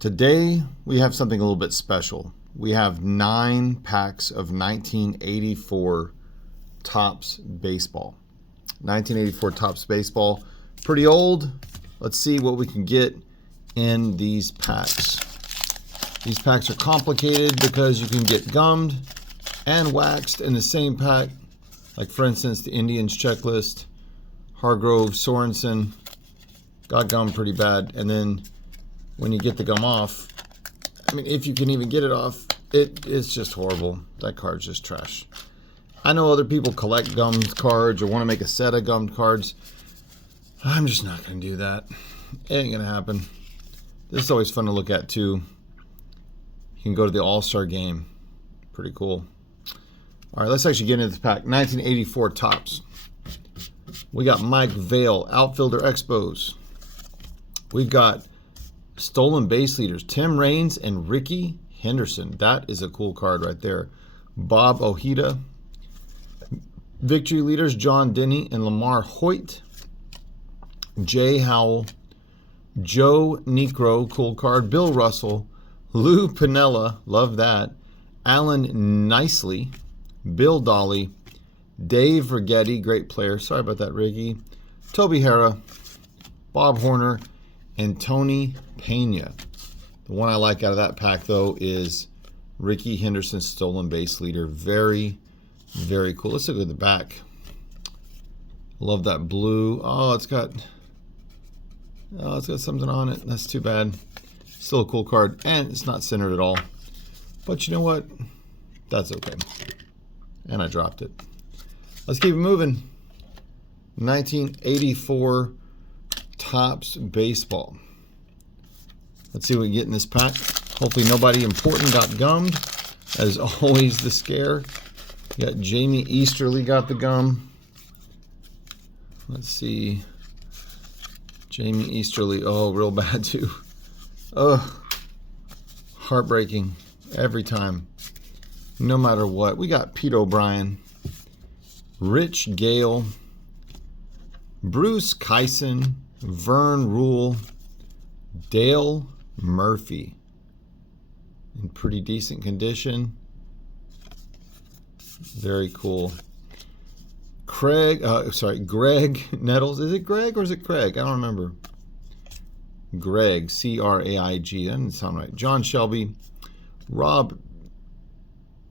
Today, we have something a little bit special. We have 9 packs of 1984 Topps Baseball. 1984 Topps Baseball. Pretty old. Let's see what we can get in these packs. These packs are complicated because you can get gummed and waxed in the same pack. Like, for instance, the Indians checklist. Hargrove, Sorensen got gummed pretty bad. And then when you get the gum off, I mean, if you can even get it off, it's just horrible. That card's just trash. I know other people collect gummed cards or want to make a set of gummed cards. I'm just not going to do that. It ain't going to happen. This is always fun to look at, too. You can go to the All-Star game. Pretty cool. All right, let's actually get into this pack. 1984 Topps. We got Mike Vail, Outfielder Expos. We've got Stolen Base Leaders, Tim Raines and Rickey Henderson. That is a cool card right there. Bob Ojeda. Victory Leaders, John Denny and Lamar Hoyt. Jay Howell. Joe Necro, cool card. Bill Russell. Lou Piniella, love that. Alan Nicely. Bill Dolly. Dave Rigetti, great player. Sorry about that, Rickey. Toby Hara. Bob Horner. And Tony Pena. The one I like out of that pack, though, is Rickey Henderson, Stolen Base Leader. Very, very cool. Let's look at the back. Love that blue. Oh, it's got something on it. That's too bad. Still a cool card, and it's not centered at all. But you know what? That's okay. And I dropped it. Let's keep it moving. 1984 Topps Baseball. Let's see what we get in this pack. Hopefully nobody important got gummed. That is always the scare. We got Jamie Easterly got the gum. Let's see. Jamie Easterly. Oh, real bad too. Ugh. Heartbreaking every time. No matter what. We got Pete O'Brien. Rich Gale. Bruce Kyson. Vern Rule. Dale Murphy. In pretty decent condition. Very cool. Greg Nettles. Is it Greg or is it Craig? I don't remember. Greg, C-R-A-I-G. That doesn't sound right. John Shelby. Rob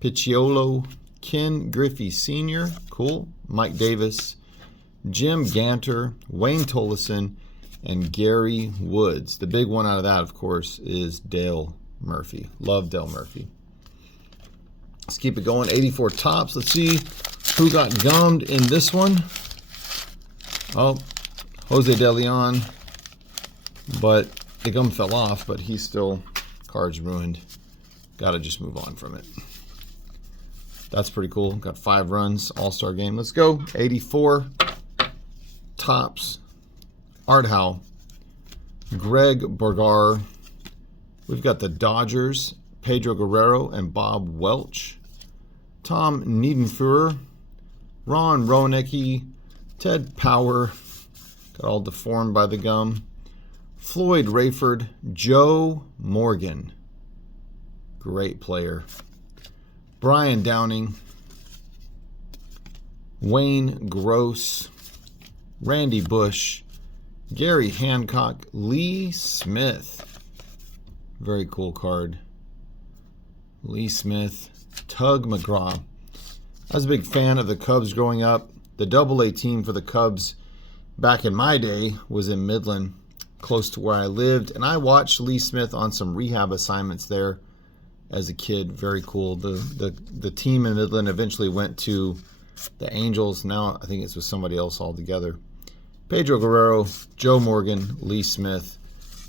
Picciolo. Ken Griffey Sr. Cool. Mike Davis. Jim Ganter. Wayne Tolleson. And Gary Woods. The big one out of that, of course, is Dale Murphy. Love Dale Murphy. Let's keep it going. 84 Topps. Let's see who got gummed in this one. Oh, Jose De Leon. But the gum fell off, but he's still, cards ruined. Got to just move on from it. That's pretty cool. Got 5 runs, All-Star game. Let's go. 84 Topps. Art Howe. Greg Bergar. We've got the Dodgers. Pedro Guerrero and Bob Welch. Tom Niedenfuhr. Ron Roenecke. Ted Power. Got all deformed by the gum. Floyd Rayford. Joe Morgan. Great player. Brian Downing. Wayne Gross. Randy Bush. Gary Hancock. Lee Smith. Very cool card. Lee Smith. Tug McGraw. I was a big fan of the Cubs growing up. The AA team for the Cubs back in my day was in Midland, close to where I lived. And I watched Lee Smith on some rehab assignments there as a kid. Very cool. The team in Midland eventually went to the Angels. Now I think it's with somebody else altogether. Pedro Guerrero, Joe Morgan, Lee Smith.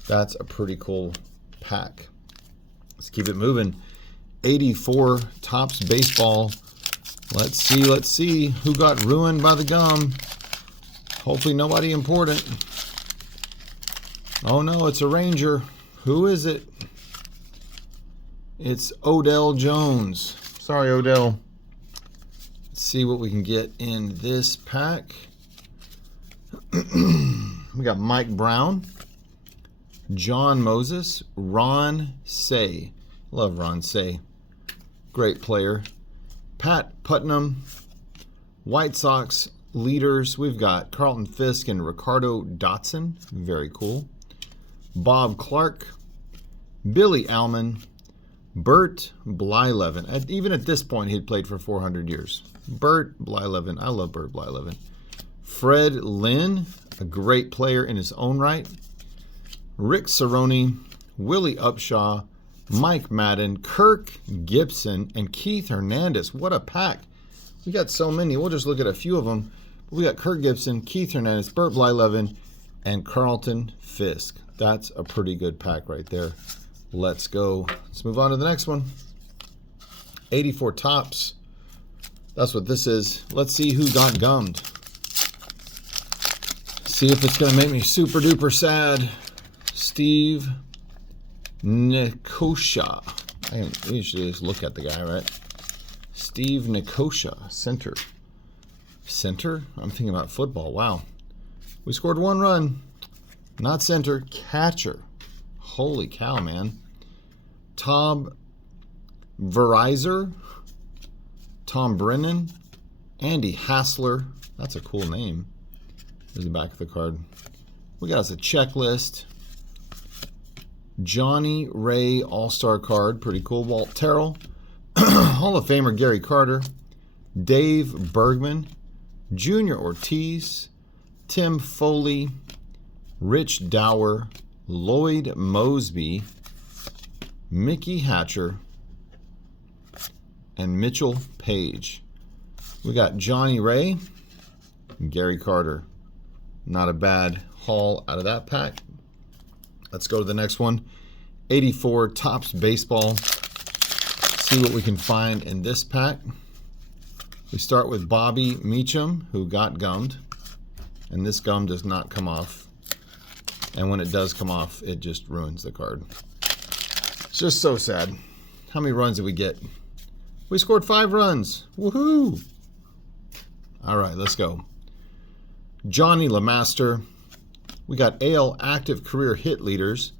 That's a pretty cool pack. Let's keep it moving. 84 Topps Baseball. Let's see who got ruined by the gum. Hopefully nobody important. Oh no, it's a Ranger. Who is it? It's Odell Jones. Sorry, Odell. Let's see what we can get in this pack. We got Mike Brown, John Moses, Ron Say. Love Ron Say. Great player. Pat Putnam, White Sox leaders. We've got Carlton, Fisk, and Ricardo Dotson. Very cool. Bob Clark, Billy Alman, Burt blilevin. Even at this point, he'd played for 400 years. Burt blilevin. I love Burt blilevin. Fred Lynn, a great player in his own right. Rick Cerrone, Willie Upshaw, Mike Madden, Kirk Gibson, and Keith Hernandez. What a pack. We got so many. We'll just look at a few of them. We got Kirk Gibson, Keith Hernandez, Burt blilevin, and Carlton Fisk. That's a pretty good pack right there. Let's go. Let's move on to the next one. 84 tops. That's what this is. Let's see who got gummed. See if it's going to make me super duper sad. Steve Nikosha. I usually just look at the guy, right? Steve Nikosha, center. Center? I'm thinking about football. Wow. We scored 1 run. Not center, catcher. Holy cow, man. Tom Verizer, Tom Brennan, Andy Hassler. That's a cool name. There's the back of the card. We got us a checklist. Johnny Ray All-Star card. Pretty cool. Walt Terrell. Hall of Famer Gary Carter. Dave Bergman. Junior Ortiz. Tim Foley. Rich Dower. Lloyd Mosby. Mickey Hatcher. And Mitchell Page. We got Johnny Ray. And Gary Carter. Not a bad haul out of that pack. Let's go to the next one. 84 Topps Baseball. See what we can find in this pack. We start with Bobby Meacham, who got gummed. And this gum does not come off. And when it does come off, it just ruins the card. It's just so sad. How many runs did we get? We scored 5 runs. Woohoo! All right, let's go. Johnny LeMaster. We got AL active career hit leaders.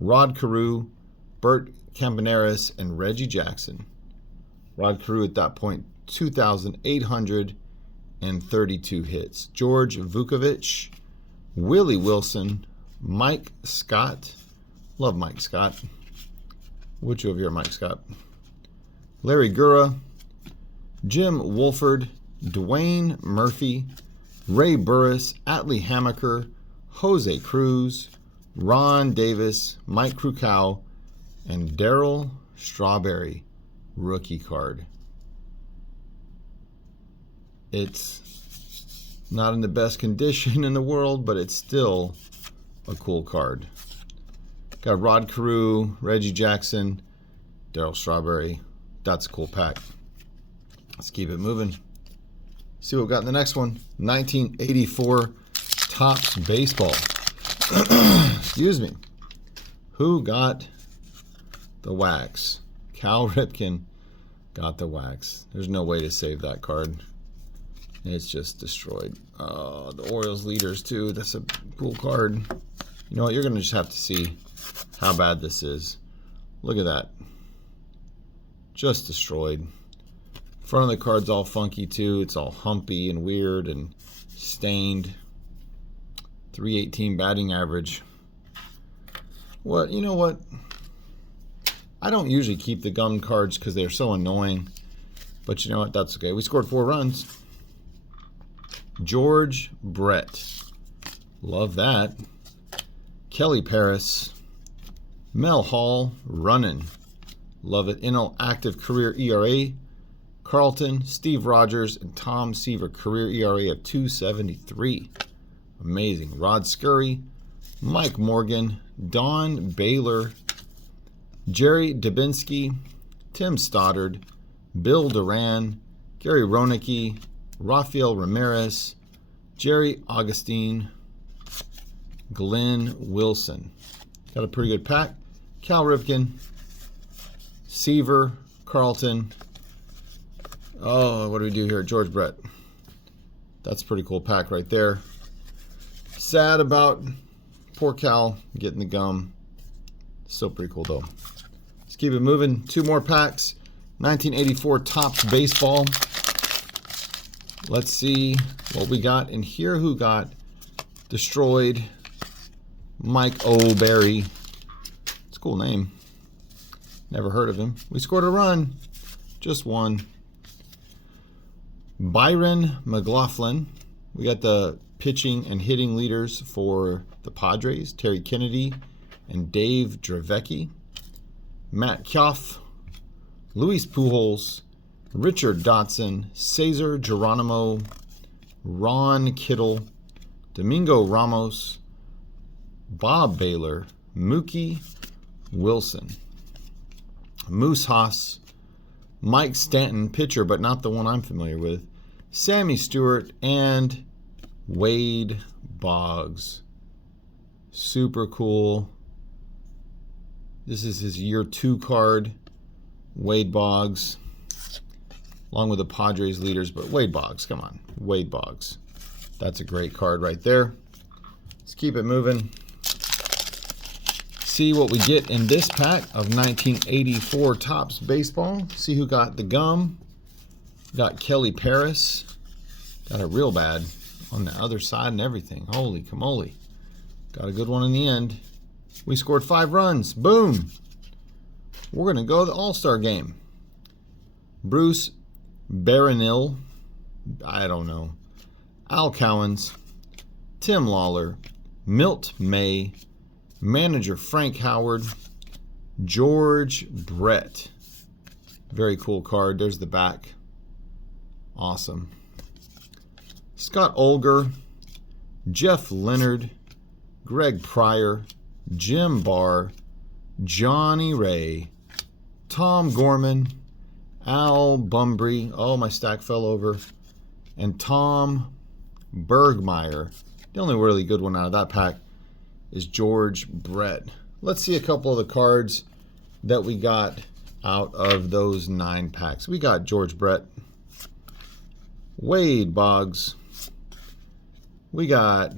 Rod Carew, Burt Campaneris, and Reggie Jackson. Rod Carew at that point, 2,832 hits. George Vukovich, Willie Wilson, Mike Scott. Love Mike Scott. Which of you are Mike Scott? Larry Gura, Jim Wolford, Dwayne Murphy, Ray Burris, Atlee Hammaker, Jose Cruz, Ron Davis, Mike Krukow, and Daryl Strawberry rookie card. It's not in the best condition in the world, but it's still a cool card. Got Rod Carew, Reggie Jackson, Daryl Strawberry. That's a cool pack. Let's keep it moving. See what we got in the next one. 1984 Topps Baseball. Excuse me. Who got the wax? Cal Ripken got the wax. There's no way to save that card. It's just destroyed. The Orioles leaders too. That's a cool card. You know what? You're going to just have to see how bad this is. Look at that. Just destroyed. Front of the card's all funky too. It's all humpy and weird and stained. 318 batting average. What? You know what? I don't usually keep the gum cards because they're so annoying. But you know what? That's okay. We scored 4 runs. George Brett. Love that. Kelly Paris. Mel Hall. Runnin'. Love it. NL active career ERA. Carlton, Steve Rogers, and Tom Seaver. Career ERA of 2.73. Amazing. Rod Scurry. Mike Morgan. Don Baylor. Jerry Dubinsky. Tim Stoddard. Bill Duran. Gary Ronicki. Rafael Ramirez. Jerry Augustine. Glenn Wilson. Got a pretty good pack. Cal Ripken. Seaver. Carlton. Oh, what do we do here? George Brett. That's a pretty cool pack right there. Sad about Poor Cal getting the gum. Still pretty cool though. Let's keep it moving. 2 more packs. 1984 Topps Baseball. Let's see what we got in here. Who got destroyed? Mike O'Berry. It's a cool name. Never heard of him. We scored a run. Just one. Byron McLaughlin. We got the pitching and hitting leaders for the Padres. Terry Kennedy and Dave Dravecki. Matt Kioff. Luis Pujols. Richard Dotson. Cesar Geronimo. Ron Kittle. Domingo Ramos. Bob Baylor. Mookie Wilson. Moose Haas. Mike Stanton, pitcher, but not the one I'm familiar with. Sammy Stewart and Wade Boggs. Super cool. This is his year 2 card. Wade Boggs. Along with the Padres leaders, but Wade Boggs, come on. Wade Boggs. That's a great card right there. Let's keep it moving. See what we get in this pack of 1984 Topps Baseball. See who got the gum. Got Kelly Paris. Got it real bad on the other side and everything. Holy camole. Got a good one in the end. We scored 5 runs. Boom. We're going to go to the All-Star game. Bruce Baronill. I don't know. Al Cowens. Tim Lawler. Milt May. Manager Frank Howard. George Brett. Very cool card. There's the back. Awesome. Scott Olger. Jeff Leonard. Greg Pryor. Jim Barr. Johnny Ray. Tom Gorman. Al Bumbry. Oh, my stack fell over. And Tom Bergmeyer. The only really good one out of that pack is George Brett. Let's see a couple of the cards that we got out of those 9 packs. We got George Brett. Wade Boggs. We got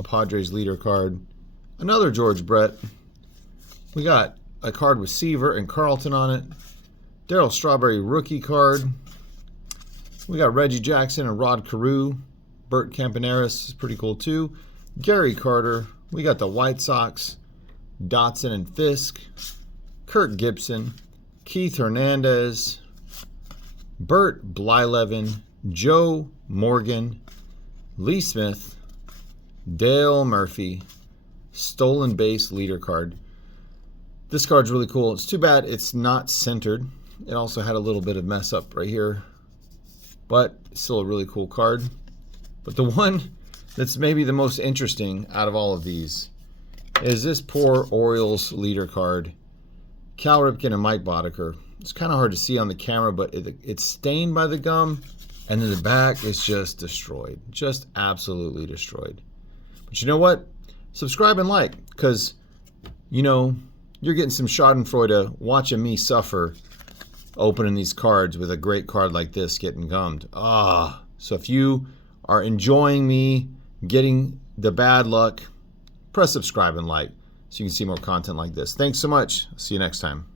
a Padres leader card. Another George Brett. We got a card with Sievers and Carlton on it. Daryl Strawberry rookie card. We got Reggie Jackson and Rod Carew. Burt Campaneris is pretty cool too. Gary Carter. We got the White Sox. Dotson and Fisk. Kirk Gibson. Keith Hernandez. Burt blilevin. Joe Morgan. Lee Smith. Dale Murphy. Stolen base leader card. This card's really cool. It's too bad it's not centered. It also had a little bit of mess up right here, but still a really cool card. But the one that's maybe the most interesting out of all of these is this poor Orioles leader card. Cal Ripken and Mike Boddicker. It's kind of hard to see on the camera, but it's stained by the gum, and then the back is just destroyed. Just absolutely destroyed. But you know what? Subscribe and like, because, you know, you're getting some schadenfreude watching me suffer opening these cards with a great card like this getting gummed. So if you are enjoying me getting the bad luck, press subscribe and like so you can see more content like this. Thanks so much. See you next time.